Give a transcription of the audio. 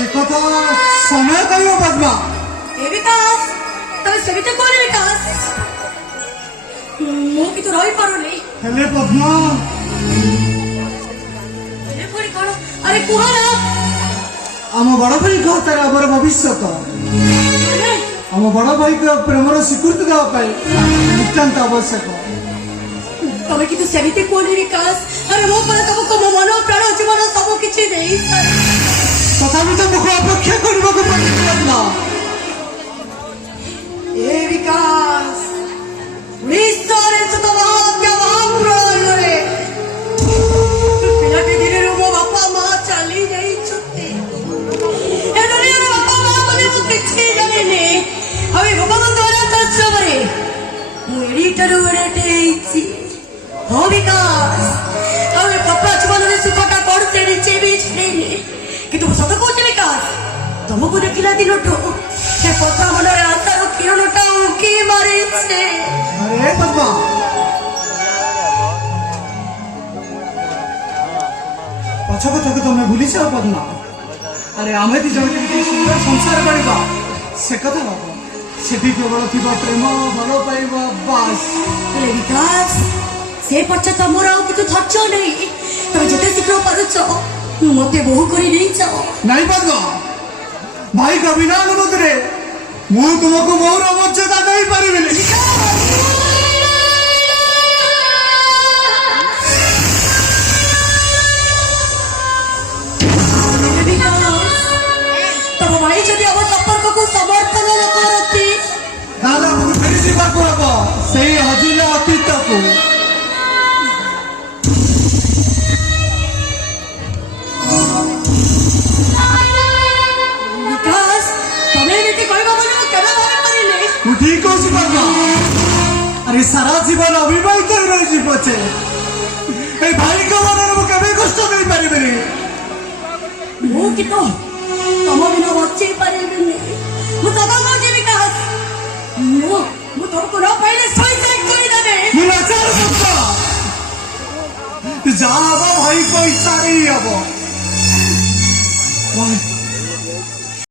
से कथा समय कहियो पद्मा ए विकास तबे सविता कोन विकास मो की तो रही पारुनी हेले पद्मा हेले पुरी कोन अरे कुहरा आम बड़ भाई कहता आमर भविष्य आम बड़ भाई को प्रेमर स्वीकृति देवाई नितांत आवश्यक तबे की तो सविता कोन विकास अरे मो पर तुमको मो मन प्राण जीवन सब किछि देई तथापि तो मुख अपेक्षा करने को पड़ता ए विकास विस्तारे तो भाग्य भाग्य पिलाटे दिने रो मो बापा मां चली जाई छुट्टी ए दुनिया रो बापा मां मने मु किछि जाने ने हवे बाबा मन द्वारा तो सबरे मु एडिटर वडे इछि हो विकास हवे पापा जीवन रे सुखटा पड़ते रे चेबी छेने कि तुम सत को विकास तुमको देखिला दिनटो से पत्रा मनरे आशार किरणटा उकी मारिছে अरे पद्मा पछ कथा को तुम्हें भूली जाओ पद्मा अरे आमे दी जगत के सुंदर संसार करबा से कथा बाबा सेठी केवल थिबा प्रेम भलो पाइबा बस अरे विकास से पछ तमरा कि तू धरछो नहीं तमे जते शीघ्र पारुछो मते बहु करी नहीं जाओ नहीं पद्मा भाई का बिना अनुमति रे मु तुमको मोर मर्यादा नहीं पारिबिनी तब भाई जदि अब संपर्क को समर्थन न करती दादा मुझे फेरी जीवा को हबो सेही हजिले अतीत को विकास तमे नीति कहबा बोले मु केना भाबे परिले तू ठीक हो पद्मा अरे सारा जीवन अविवाहित रही जी पछे ए भाई का मन में कभी कष्ट नहीं पारिबिनी मु कि तो तम बिना बच्चे परिबिनी मु तब को जे विकास मु तुमको न पहले सुसाइड करी देबे मु लाचार पद्मा जा भाई को इच्छा नहीं हबो